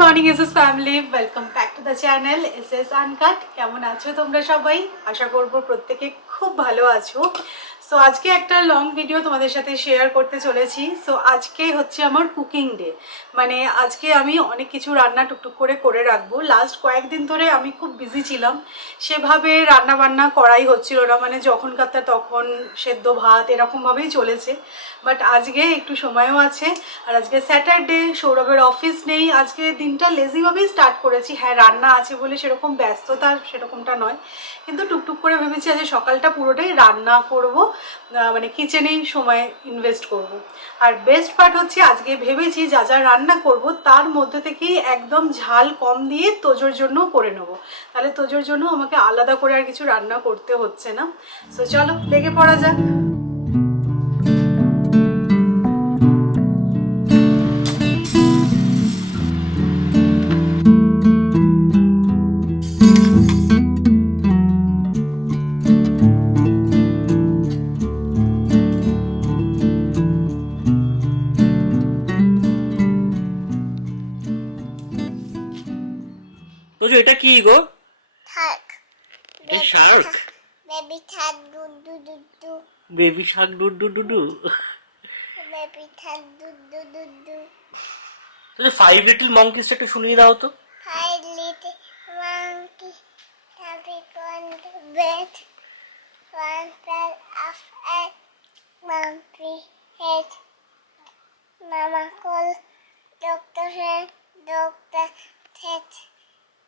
Morning SS family, welcome back to the channel SS uncut. কেমন আছো তোমরা সবাই? আশা করবো প্রত্যেকে খুব ভালো আছো। সো আজকে একটা লং ভিডিও তোমাদের সাথে শেয়ার করতে চলেছি। সো আজকে হচ্ছে আমার কুকিং ডে, মানে আজকে আমি অনেক কিছু রান্না টুকটুক করে রাখবো। লাস্ট কয়েকদিন ধরে আমি খুব বিজি ছিলাম, সেভাবে রান্না বান্না করাই হচ্ছিল না, মানে যখনকার তখন সেদ্ধ ভাত এরকমভাবেই চলেছে। বাট আজকে একটু সময়ও আছে, আর আজকে স্যাটারডে, সৌরভের অফিস নেই। আজকে দিনটা লেজিভাবেই স্টার্ট করেছি। হ্যাঁ, রান্না আছে বলে সেরকম ব্যস্ততা সেরকমটা নয়, কিন্তু টুকটুক করে ভেবেছি আজকে সকালটা পুরোটাই রান্না করব, মানে কিচেনেই সময় ইনভেস্ট করব। আর বেস্ট পার্ট হচ্ছে আজকে ভেবেছি যা যা রান্না করব তার মধ্যে থেকেই একদম ঝাল কম দিয়ে তোজোর জন্য করে নেবো। তাহলে তোজোর জন্য আমাকে আলাদা করে আর কিছু রান্না করতে হচ্ছে না। সো চলো লেগে পড়া যাক। তোজো এটা কি গো? থাক এটা শার্ক? বেবি থাক doo doo doo doo baby shark doo doo doo doo. Baby থাক doo doo doo doo Tojo five little মঙ্কিসটা একটু শুনিয়ে দাও তো। Five little monkey jumping on the bed. One fell off at Monkey head. Mama called Doctor said, Doctor said,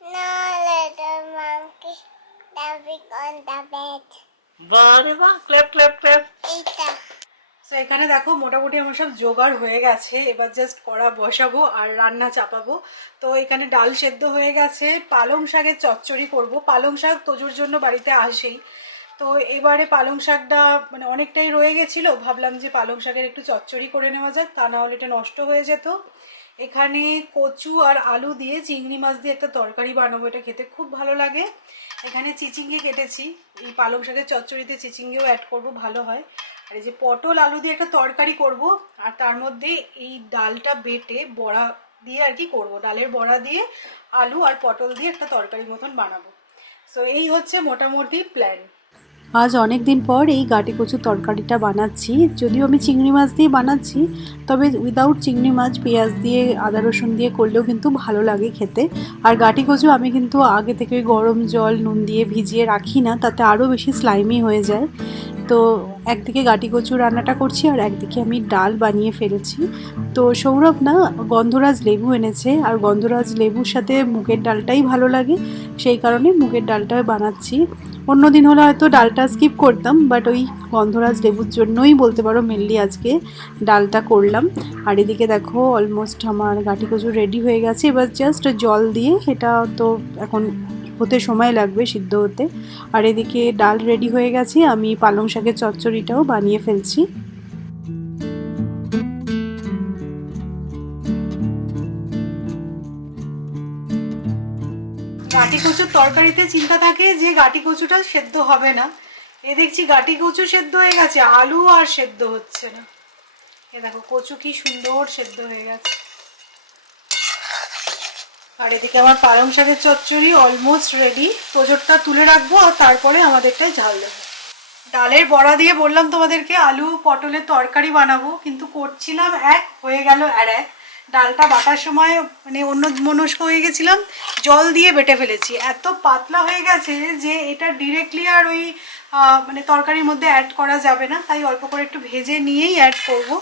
no little monkey jumping on the bed. বাহ রে বাহ, clap clap clap. এইটা তো এখানে দেখো মোটামুটি আমার সব জোগাড় হয়ে গেছে, এবার জাস্ট কড়া বসাবো আর রান্না চাপাবো। তো এখানে ডাল সেদ্ধ হয়ে গেছে, পালং শাকের চচ্চড়ি করব। পালং শাক তোজোর জন্য বাড়িতে আসেই, তো এবারে পালং শাকটা মানে অনেকটাই রয়ে গেছিলো, ভাবলাম যে পালং শাকের একটু চচ্চড়ি করে নেওয়া যাক, তা না হলে এটা নষ্ট হয়ে যেত। এখানে কচু আর আলু দিয়ে চিংড়ি মাছ দিয়ে একটা তরকারি বানাবো, এটা খেতে খুব ভালো লাগে। এখানে চিচিঙ্গে কেটেছি, এই পালং শাকের চচ্চড়িতে চিচিঙ্গেও অ্যাড করব, ভালো হয়। আর এই যে পটল আলু দিয়ে একটা তরকারি করব, আর তার মধ্যে এই ডালটা বেটে বড়া দিয়ে আর কি করব, ডালের বড়া দিয়ে আলু আর পটল দিয়ে একটা তরকারি মতন বানাবো। সো এই হচ্ছে মোটামুটি প্ল্যান। আজ অনেক দিন পর এই গাটি কচুর তরকারিটা বানাচ্ছি। যদিও আমি চিংড়ি মাছ দিয়ে বানাচ্ছি, তবে উইদাউট চিংড়ি মাছ পেঁয়াজ দিয়ে আদা রসুন দিয়ে করলেও কিন্তু ভালো লাগে খেতে। আর গাটি কচু আমি কিন্তু আগে থেকে গরম জল নুন দিয়ে ভিজিয়ে রাখি না, তাতে আরও বেশি স্লাইমি হয়ে যায়। তো একদিকে গাটি কচু রান্নাটা করছি আর একদিকে আমি ডাল বানিয়ে ফেলেছি। তো সৌরভ না গন্ধরাজ লেবু এনেছে, আর গন্ধরাজ লেবুর সাথে মুগের ডালটাই ভালো লাগে, সেই কারণে মুগের ডালটা বানাচ্ছি। অন্যদিন হলে হয়তো ডালটা স্কিপ করতাম, বাট ওই গন্ধরাজ লেবুর জন্যই বলতে পারো মেনলি আজকে ডালটা করলাম। আর এদিকে দেখো অলমোস্ট আমার গাটি কচু রেডি হয়ে গেছে, এবার জাস্ট জল দিয়ে এটা তো এখন হতে সময় লাগবে সিদ্ধ হতে। আর এদিকে ডাল রেডি হয়ে গেছে, আমি পালং শাকের চচ্চড়িটাও বানিয়ে ফেলছি। গাটি কচুর তরকারিতে চিন্তা থাকে যে গাটি কচুটা সেদ্ধ হবে না, এ দেখছি গাটি কচু সেদ্ধ হয়ে গেছে, আলু আর সেদ্ধ হচ্ছে না। এ দেখো কচু কি সুন্দর সেদ্ধ হয়ে গেছে। আর এদিকে আমার পালং শাকের চচ্চড়ি অলমোস্ট রেডি, তোজোরটা তুলে রাখবো আর তারপরে আমাদেরটাই ঝাল দেবো। ডালের বড়া দিয়ে বললাম তোমাদেরকে আলু পটলের তরকারি বানাবো, কিন্তু করছিলাম এক, হয়ে গেল আর এক। ডালটা বাটার সময় মানে অন্য মনস্ক হয়ে গেছিলাম, জল দিয়ে বেটে ফেলেছি, এত পাতলা হয়ে গেছে যে এটা ডিরেক্টলি আর ওই মানে তরকারির মধ্যে অ্যাড করা যাবে না, তাই অল্প করে একটু ভেজে নিয়েই অ্যাড করব।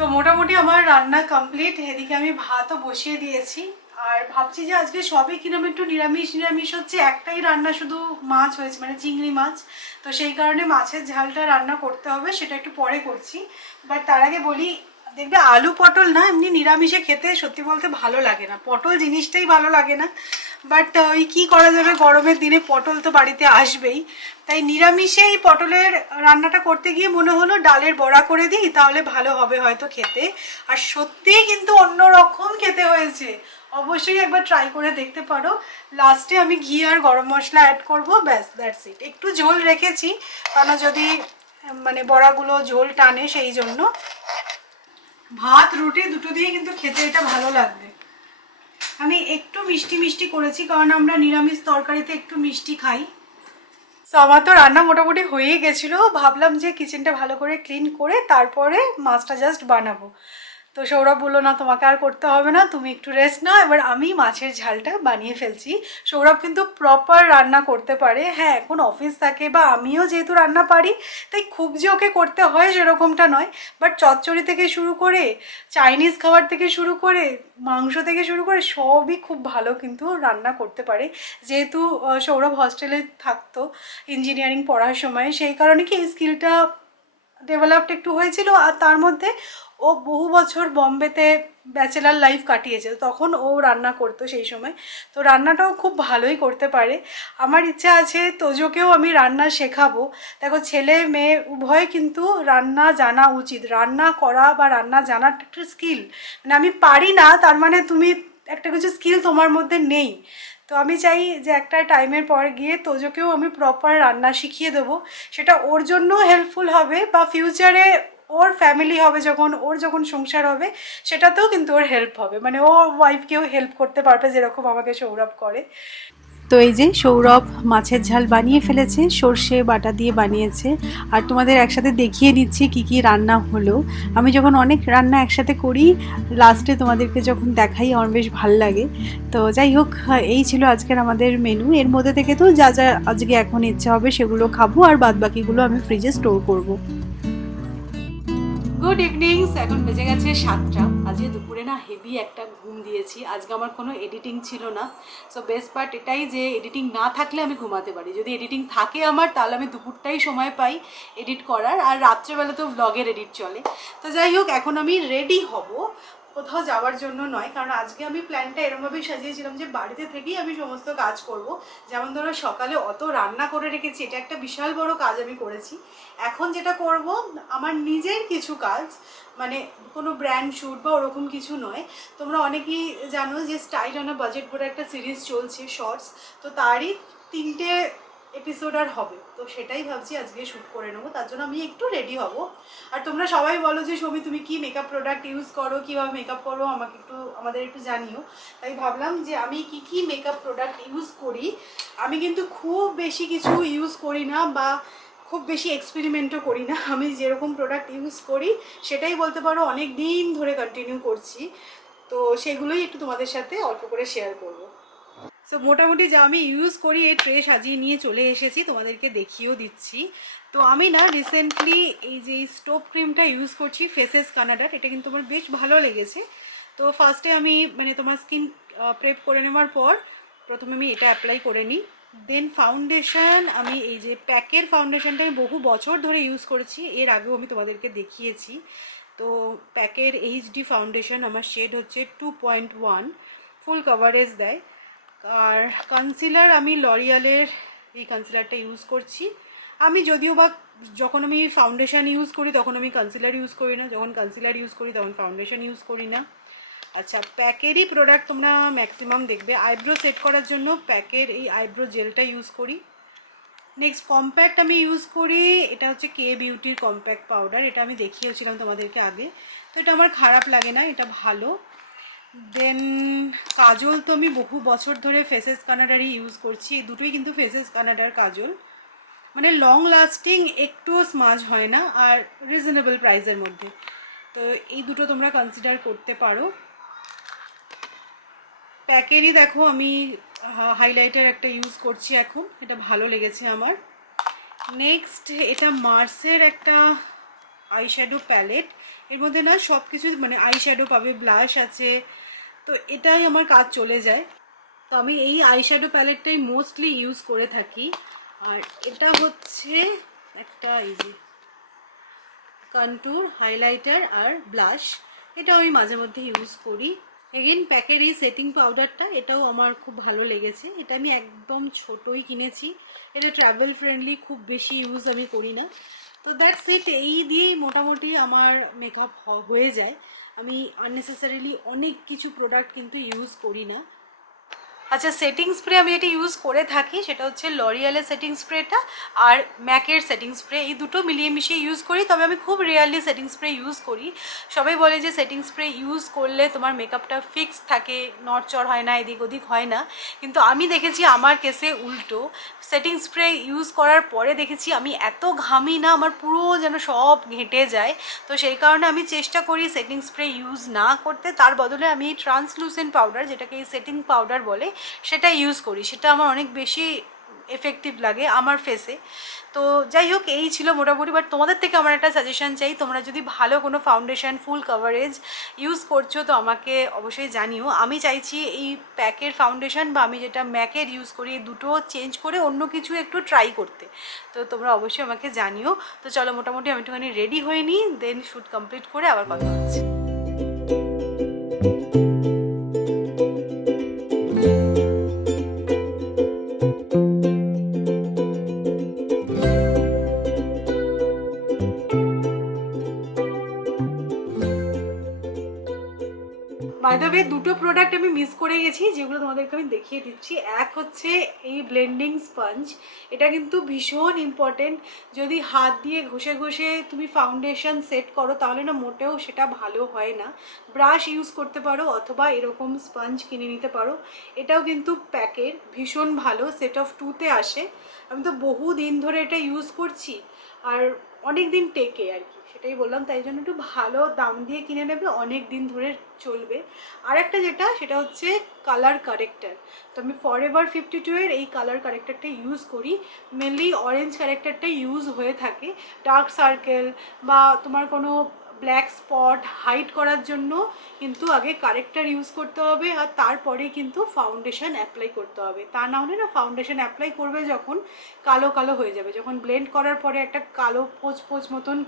তো মোটামুটি আমার রান্না কমপ্লিট, এদিকে আমি ভাতও বসিয়ে দিয়েছি। আর ভাবছি যে আজকে সবই কিরম একটু নিরামিষ নিরামিষ হচ্ছে, একটাই রান্না শুধু মাছ হয়েছে, মানে চিংড়ি মাছ। তো সেই কারণে মাছের ঝালটা রান্না করতে হবে, সেটা একটু পরে করছি। বাট তার আগে বলি দেখবে আলু পটল না এমনি নিরামিষে খেতে সত্যি বলতে ভালো লাগে না, পটল জিনিসটাই ভালো লাগে না। বাট ওই কী করা যাবে, গরমের দিনে পটল তো বাড়িতে আসবেই, তাই নিরামিষে এই পটলের রান্নাটা করতে গিয়ে মনে হলো ডালের বড়া করে দিই, তাহলে ভালো হবে হয়তো খেতে। আর সত্যিই কিন্তু অন্যরকম খেতে হয়েছে, অবশ্যই একবার ট্রাই করে দেখতে পারো। লাস্টে আমি ঘি আর গরম মশলা অ্যাড করবো, ব্যাস দ্যাটস ইট। একটু ঝোল রেখেছি কারণ যদি মানে বড়াগুলো ঝোল টানে সেই জন্য। ভাত রুটি দুটো দিয়ে কিন্তু খেতে এটা ভালো লাগবে। আমি একটু মিষ্টি মিষ্টি করেছি কারণ আমরা নিরামিষ তরকারিতে একটু মিষ্টি খাই। তো আমার তো রান্না মোটামুটি হয়েই গেছিলো, ভাবলাম যে কিচেনটা ভালো করে ক্লিন করে তারপরে মাছটা জাস্ট বানাবো। তো সৌরভ বললো না তোমাকে আর করতে হবে না, তুমি একটু রেস্ট নাও, এবার আমি মাছের ঝালটা বানিয়ে ফেলছি। সৌরভ কিন্তু প্রপার রান্না করতে পারে, হ্যাঁ এখন অফিস থাকে বা আমিও যেহেতু রান্না পারি তাই খুব যে ওকে করতে হয় সেরকমটা নয়, বাট চচ্চড়ি থেকে শুরু করে চাইনিজ খাবার থেকে শুরু করে মাংস থেকে শুরু করে সবই খুব ভালো কিন্তু রান্না করতে পারে। যেহেতু সৌরভ হস্টেলে থাকতো ইঞ্জিনিয়ারিং পড়ার সময়, সেই কারণে কি এই স্কিলটা ডেভেলপড একটু হয়েছিল। আর তার মধ্যে ও বহু বছর বম্বেতে ব্যাচেলার লাইফ কাটিয়েছে, তখন ও রান্না করতো সেই সময়, তো রান্নাটাও খুব ভালোই করতে পারে। আমার ইচ্ছা আছে তোজোকেও আমি রান্না শেখাবো। দেখো ছেলে মেয়ে উভয় কিন্তু রান্না জানা উচিত, রান্না করা বা রান্না জানার একটা স্কিল, মানে আমি পারি না তার মানে তুমি একটা কিছু স্কিল তোমার মধ্যে নেই। তো আমি চাই যে একটা টাইমের পর গিয়ে তোজোকেও আমি প্রপার রান্না শিখিয়ে দেবো, সেটা ওর জন্য হেল্পফুল হবে বা ফিউচারে ওর ফ্যামিলি হবে যখন, ওর যখন সংসার হবে সেটাতেও কিন্তু ওর হেল্প হবে, মানে ও ওয়াইফকেও হেল্প করতে পারবে যেরকম আমাকে সৌরভ করে। তো এই যে সৌরভ মাছের ঝাল বানিয়ে ফেলেছে, সর্ষে বাটা দিয়ে বানিয়েছে। আর তোমাদের একসাথে দেখিয়ে দিচ্ছি কি কি রান্না হলো। আমি যখন অনেক রান্না একসাথে করি লাস্টে তোমাদেরকে যখন দেখাই আমার বেশ ভাল লাগে। তো যাই হোক, এই ছিল আজকের আমাদের মেনু। এর মধ্যে থেকে তো যা যা আজকে এখন ইচ্ছা হবে সেগুলো খাবো, আর বাদ বাকিগুলো আমি ফ্রিজে স্টোর করবো। গুড ইভিনিং, এখন বেজে গেছে 7টা। আজকে দুপুরে না হেভি একটা ঘুম দিয়েছি, আজকে আমার কোনো এডিটিং ছিল না। সো বেস্ট পার্ট এটাই যে এডিটিং না থাকলে আমি ঘুমাতে পারি, যদি এডিটিং থাকে আমার তাহলে আমি দুপুরটাই সময় পাই এডিট করার, আর রাত্রেবেলা তো ব্লগের এডিট চলে। তো যাই হোক, এখন আমি রেডি হব, কোথাও যাওয়ার জন্য নয়, কারণ আজকে আমি প্ল্যানটা এরমভাবেই সাজিয়েছিলাম যে বাড়িতে থেকেই আমি সমস্ত কাজ করব। যেমন ধরো সকালে অত রান্না করে রেখেছি, এটা একটা বিশাল বড় কাজ আমি করেছি। এখন যেটা করব আমার নিজের কিছু কাজ, মানে কোনো ব্র্যান্ড শ্যুট বা ওরকম কিছু নয়। তোমরা অনেকেই জানো যে স্টাইল অন আ বাজেট বলে একটা সিরিজ চলছে শর্টস, তো তারই 3টে এপিসোড আর হবে, তো সেটাই ভাবছি আজকে শ্যুট করে নেবো, তার জন্য আমি একটু রেডি হব। আর তোমরা সবাই বলো যে সৌমি তুমি কি মেকআপ প্রোডাক্ট ইউজ করো, কীভাবে মেকআপ করো, আমাদের একটু জানিও। তাই ভাবলাম যে আমি কি কি মেকআপ প্রোডাক্ট ইউজ করি। আমি কিন্তু খুব বেশি কিছু ইউজ করি না বা খুব বেশি এক্সপেরিমেন্টও করি না, আমি যেরকম প্রোডাক্ট ইউজ করি সেটাই বলতে পারো অনেক দিন ধরে কন্টিনিউ করছি, তো সেগুলোই একটু তোমাদের সাথে অল্প করে শেয়ার করবো। সো মোটামুটি যা আমি ইউজ করি এই ট্রে সাজিয়ে নিয়ে চলে এসেছি, তোমাদেরকে দেখিয়েও দিচ্ছি। তো আমি না রিসেন্টলি এই যে স্টোভ ক্রিমটা ইউজ করছি ফেসেস কানাডার, এটা কিন্তু আমার বেশ ভালো লেগেছে। তো ফার্স্টে আমি মানে তোমার স্কিন প্রেপ করে নেওয়ার পর প্রথমে আমি এটা অ্যাপ্লাই করে নিই। দেন ফাউন্ডেশন, আমি এই যে প্যাকের ফাউন্ডেশনটা আমি বহু বছর ধরে ইউজ করেছি, এর আগেও আমি তোমাদেরকে দেখিয়েছি। তো প্যাকের এইচডি ফাউন্ডেশন, আমার শেড হচ্ছে 2.1, ফুল কভারেজ দেয়। আর কনসিলার আমি লরিয়ালের এই কনসিলারটা ইউজ করছি। আমি যদিও বা যখন আমি ফাউন্ডেশন ইউজ করি তখন আমি কনসিলার ইউজ করি না, যখন কনসিলার ইউজ করি তখন ফাউন্ডেশন ইউজ করি না। আচ্ছা, প্যাকেরই প্রোডাক্ট তোমরা ম্যাক্সিমাম দেখবে, আইব্রো সেট করার জন্য প্যাকের এই আইব্রো জেলটা ইউজ করি। নেক্সট কম্প্যাক্ট আমি ইউজ করি, এটা হচ্ছে কে বিউটির কম্প্যাক্ট পাউডার, এটা আমি দেখিয়েছিলাম তোমাদেরকে আগে, তো এটা আমার খারাপ লাগে না, এটা ভালো। দেন কাজল তো আমি বহু বছর ধরে ফেসেস কানাডারই ইউজ করছি, এই দুটোই কিন্তু ফেসেস কানাডার কাজল, মানে লং লাস্টিং, একটুও স্মাজ হয় না আর রিজনেবল প্রাইসের মধ্যে, তো এই দুটো তোমরা কনসিডার করতে পারো। প্যাকেরই দেখো আমি হাইলাইটার একটা ইউজ করছি এখন, এটা ভালো লেগেছে আমার। নেক্সট এটা মার্সের একটা আইশ্যাডো প্যালেট, এর মধ্যে না সব কিছু মানে আইশ্যাডো পাবে, ব্লাশ আছে, তো এটাই আমার কাজ চলে যায়। তো আমি এই আইশ্যাডো প্যালেটটাই মোস্টলি ইউজ করে থাকি। আর এটা হচ্ছে একটা এই যে কন্ট্যুর, হাইলাইটার আর ব্লাশ। এটা আমি মাঝে মধ্যে ইউজ করি। এগেন প্যাকের এই সেটিং পাউডারটা, এটাও আমার খুব ভালো লেগেছে। এটা আমি একদম ছোটই কিনেছি, এটা ট্রাভেল ফ্রেন্ডলি, খুব বেশি ইউজ আমি করি না। তো দ্যাটস ইট, এই দিয়েই মোটামুটি আমার মেকআপ হয়ে যায়। আমি আননেসেসারিলি অনেক কিছু প্রোডাক্ট কিন্তু ইউজ করি না। আচ্ছা, সেটিং স্প্রে আমি এটা ইউজ করে থাকি, সেটা হচ্ছে লরিয়ালের সেটিং স্প্রেটা আর ম্যাকের সেটিং স্প্রে, এই দুটো মিলিয়ে মিশিয়ে ইউজ করি। তবে আমি খুব রেয়ারলি সেটিং স্প্রে ইউজ করি। সবাই বলে যে সেটিং স্প্রে ইউজ করলে তোমার মেকআপটা ফিক্স থাকে, নড়চড় হয় না, এদিক ওদিক হয় না। কিন্তু আমি দেখেছি আমার কেসে উল্টো, সেটিং স্প্রে ইউজ করার পরে দেখেছি আমি এত ঘামি না, আমার পুরো যেন সব ঘেঁটে যায়। তো সেই কারণে আমি চেষ্টা করি সেটিং স্প্রে ইউজ না করতে, তার বদলে আমি ট্রান্সলুসেন্ট পাউডার, যেটাকে সেটিং পাউডার বলে, সেটা ইউজ করি। সেটা আমার অনেক বেশি এফেক্টিভ লাগে আমার ফেসে। তো যাই হোক, এই ছিল মোটামুটি। বাট তোমাদের থেকে আমার একটা সাজেশন চাই, তোমরা যদি ভালো কোনো ফাউন্ডেশন ফুল কভারেজ ইউজ করছো তো আমাকে অবশ্যই জানিও। আমি চাইছি এই প্যাকের ফাউন্ডেশন বা আমি যেটা ম্যাকের ইউজ করি, এই দুটো চেঞ্জ করে অন্য কিছু একটু ট্রাই করতে। তো তোমরা অবশ্যই আমাকে জানিও। তো চলো, মোটামুটি আমি একটুখানি রেডি হয়ে নিই, দেন শ্যুট কমপ্লিট করে আবার কথা হচ্ছে। বাই দ্য ওয়ে, দুটো প্রোডাক্ট আমি মিস করে গেছি, যেগুলো তোমাদেরকে আমি দেখিয়ে দিচ্ছি। এক হচ্ছে এই ব্লেন্ডিং স্পঞ্জ, এটা কিন্তু ভীষণ ইম্পর্টেন্ট। যদি হাত দিয়ে ঘষে ঘষে তুমি ফাউন্ডেশন সেট করো তাহলে না মোটেও সেটা ভালো হয় না। ব্রাশ ইউজ করতে পারো অথবা এরকম স্পঞ্জ কিনে নিতে পারো। এটাও কিন্তু প্যাকের ভীষণ ভালো, সেট অফ 2-তে আসে। আমি তো বহু দিন ধরে এটা ইউজ করছি আর অনেক দিন টেকে আর কি, সেটাই বললাম। তাই জন্য একটু ভালো দাম দিয়ে কিনে নেবে, অনেক দিন ধরে চলবে। আর একটা যেটা, সেটা হচ্ছে কালার কারেক্টার। তো আমি ফরএভার 52-এর এই কালার কারেক্টারটা ইউজ করি। মেনলি অরেঞ্জ কারেক্টারটা ইউজ হয়ে থাকে ডার্ক সার্কেল বা তোমার কোনো ব্ল্যাক স্পট হাইড করার জন্য। কিন্তু আগে কারেক্টার ইউজ করতে হবে আর তারপরে কিন্তু ফাউন্ডেশন অ্যাপ্লাই করতে হবে। তা না হলে না, ফাউন্ডেশন অ্যাপ্লাই করবে যখন কালো কালো হয়ে যাবে, যখন ব্লেন্ড করার পরে একটা কালো পোচ পোচ মতন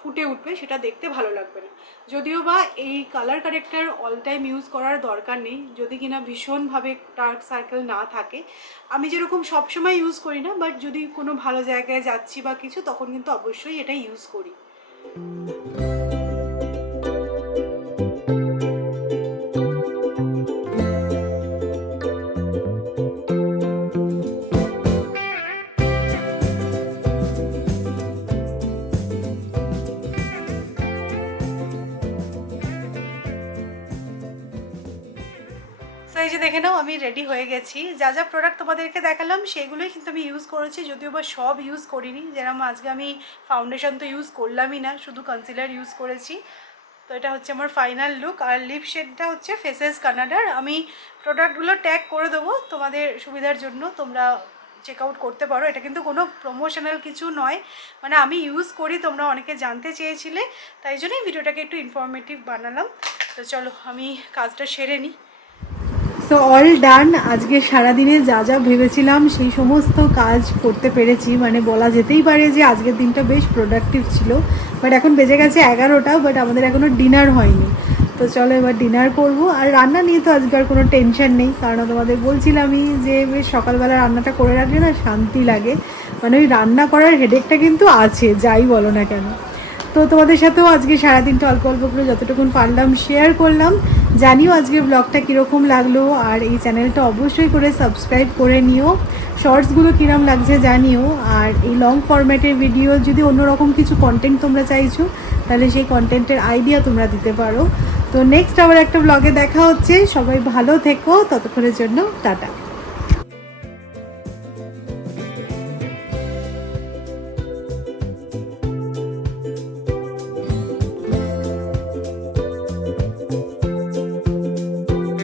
ফুটে উঠবে, সেটা দেখতে ভালো লাগবে না। যদিও বা এই colour corrector all time use করার দরকার নেই, যদি কিনা ভীষণভাবে ডার্ক সার্কেল না থাকে। আমি যেরকম সবসময় ইউজ করি না, বাট যদি কোনো ভালো জায়গায় যাচ্ছি বা কিছু, তখন কিন্তু অবশ্যই এটা ইউজ করি। এই যে দেখে নাও, আমি রেডি হয়ে গেছি। যা যা প্রোডাক্ট তোমাদেরকে দেখালাম সেগুলোই কিন্তু আমি ইউজ করেছি, যদিও বা সব ইউজ করিনি। যেরকম আজকে আমি ফাউন্ডেশন তো ইউজ করলামই না, শুধু কনসিলার ইউজ করেছি। তো এটা হচ্ছে আমার ফাইনাল লুক। আর লিপ শেডটা হচ্ছে ফেসেস কানাডার। আমি প্রোডাক্টগুলো ট্যাগ করে দেবো তোমাদের সুবিধার জন্য, তোমরা চেক আউট করতে পারো। এটা কিন্তু কোনো প্রমোশনাল কিছু নয়, মানে আমি ইউজ করি, তোমরা অনেকে জানতে চেয়েছিলে, তাই জন্যই ভিডিওটাকে একটু ইনফরমেটিভ বানালাম। তো চলো আমি কাজটা সেরে নিই। So all done. আজকে সারাদিনে যা যা ভেবেছিলাম সেই সমস্ত কাজ করতে পেরেছি। মানে বলা যেতেই পারে যে আজকের দিনটা বেশ প্রোডাক্টিভ ছিল। বাট এখন বেজে গেছে 11টা, বাট আমাদের এখনও ডিনার হয়নি। তো চলো এবার ডিনার করব। আর রান্না নিয়ে তো আজকে আর কোনো টেনশন নেই, কারণ তোমাদের বলছিলামই যে বেশ সকালবেলা রান্নাটা করে রাখলে না শান্তি লাগে। মানে ওই রান্না করার হেডেকটা কিন্তু আছে, যাই বলো না কেন। তো তোমাদের সাথেও আজকে সারাদিনটা অল্প অল্প করে যতটুকুন পারলাম শেয়ার করলাম। জানিও আজকে ব্লগটা কীরকম লাগলো, আর এই চ্যানেলটা অবশ্যই করে সাবস্ক্রাইব করে নিও। শর্টসগুলো কীরকম লাগছে জানিও। আর এই লং ফরম্যাটের ভিডিও যদি অন্যরকম কিছু কন্টেন্ট তোমরা চাইছো, তাহলে সেই কন্টেন্টের আইডিয়া তোমরা দিতে পারো। তো নেক্সট আবার একটা ব্লগে দেখা হচ্ছে। সবাই ভালো থেকো, ততক্ষণের জন্য টাটা।